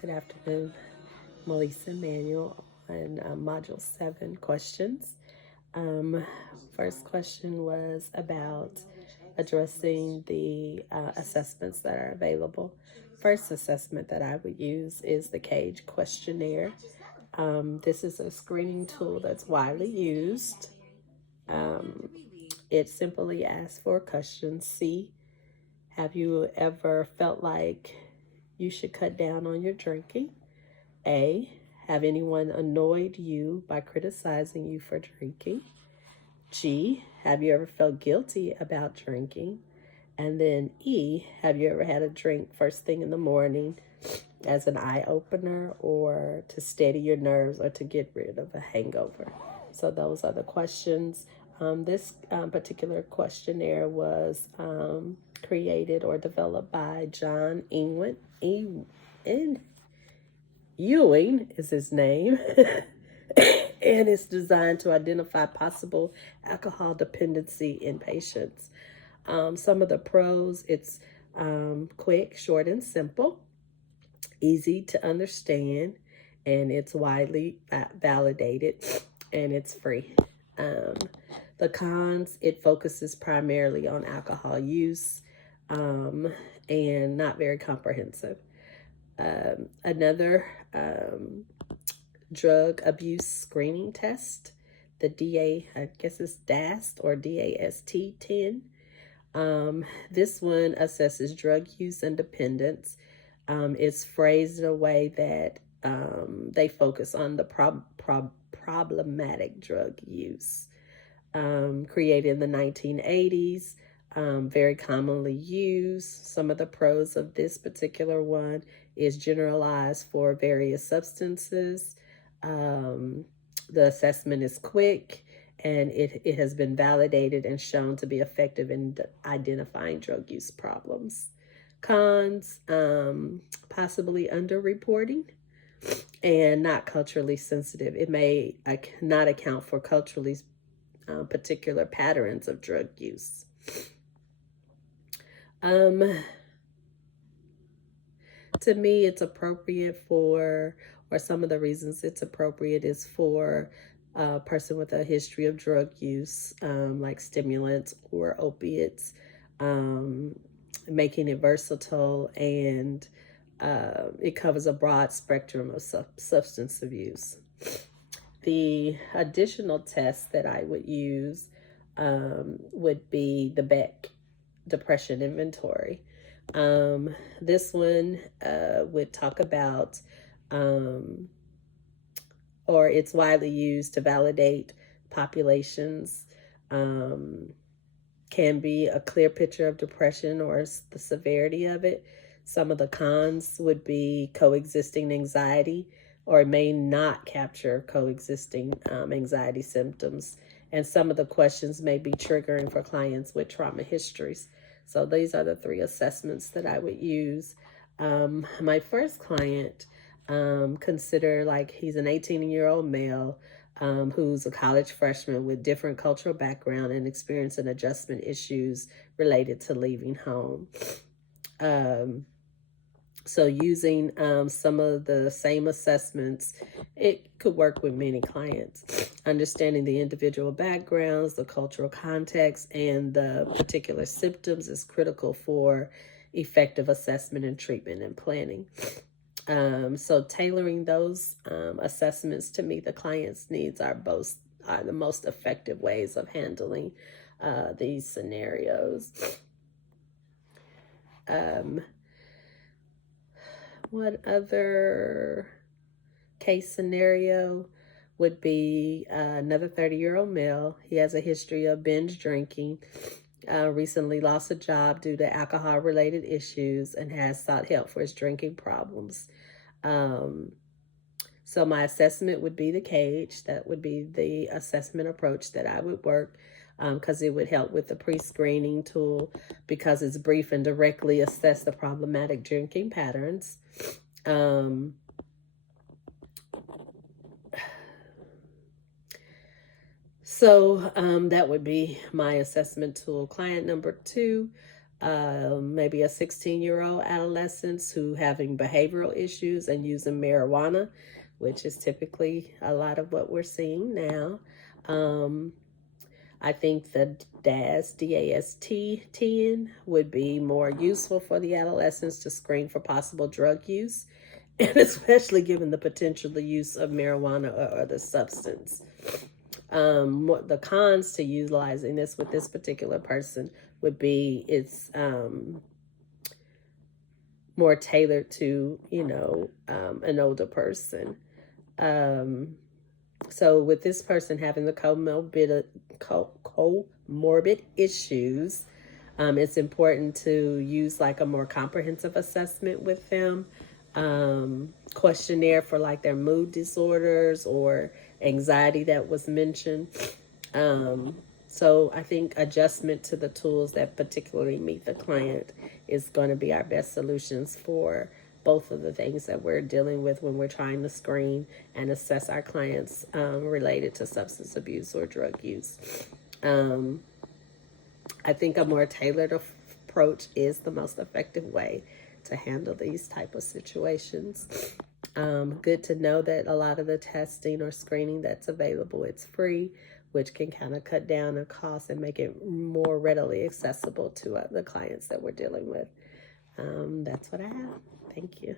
Good afternoon, Melissa Manuel, and Module 7 questions. Um, First question was about addressing the assessments that are available. First assessment that I would use is the CAGE questionnaire. This is a screening tool that's widely used. Um, it simply asks for questions. C, have you ever felt like you should cut down on your drinking? A, have anyone annoyed you by criticizing you for drinking? G, have you ever felt guilty about drinking? And then E, have you ever had a drink first thing in the morning as an eye opener or to steady your nerves or to get rid of a hangover? So those are the questions. This particular questionnaire was created or developed by John Ingwin. Ewing is his name. And it's designed to identify possible alcohol dependency in patients. Some of the pros, it's quick, short, and simple, easy to understand, and it's widely validated, and it's free. The cons, it focuses primarily on alcohol use and not very comprehensive. Another drug abuse screening test, the I guess it's DAST or DAST 10. This one assesses drug use and dependence. It's phrased in a way that they focus on the problematic drug use. Created in the 1980s, very commonly used. Some of the pros of this particular one is generalized for various substances. The assessment is quick, and it has been validated and shown to be effective in identifying drug use problems. Cons, possibly underreporting and not culturally sensitive. It may not account for culturally particular patterns of drug use. To me, it's appropriate for, or some of the reasons it's appropriate is for a person with a history of drug use, like stimulants or opiates, making it versatile, and it covers a broad spectrum of substance abuse. The additional test that I would use would be the Beck Depression Inventory. This one would talk about, or it's widely used to validate populations, can be a clear picture of depression or the severity of it. Some of the cons would be coexisting anxiety, or it may not capture coexisting anxiety symptoms. And some of the questions may be triggering for clients with trauma histories. So these are the 3 assessments that I would use. My first client, consider like he's an 18-year-old male who's a college freshman with different cultural background and experiencing adjustment issues related to leaving home. So using some of the same assessments, it could work with many clients. Understanding the individual backgrounds, the cultural context, and the particular symptoms is critical for effective assessment and treatment and planning. So tailoring those assessments to meet the client's needs are the most effective ways of handling these scenarios. What other case scenario would be another 30-year-old male. He has a history of binge drinking, recently lost a job due to alcohol-related issues, and has sought help for his drinking problems. So my assessment would be the CAGE. That would be the assessment approach that I would work, because it would help with the pre-screening tool, because it's brief and directly assess the problematic drinking patterns. So that would be my assessment tool. Client number 2, maybe a 16-year-old adolescent who having behavioral issues and using marijuana, which is typically a lot of what we're seeing now. I think the DAST-10 would be more useful for the adolescents to screen for possible drug use, and especially given the potential use of marijuana or other substance. The cons to utilizing this with this particular person would be it's more tailored to, an older person. So with this person having the comorbid issues, it's important to use like a more comprehensive assessment with them. Questionnaire for like their mood disorders or anxiety that was mentioned. So I think adjustment to the tools that particularly meet the client is going to be our best solutions for both of the things that we're dealing with when we're trying to screen and assess our clients related to substance abuse or drug use. I think a more tailored approach is the most effective way to handle these type of situations. Good to know that a lot of the testing or screening that's available, it's free, which can kind of cut down the cost and make it more readily accessible to the clients that we're dealing with. That's what I have. Thank you.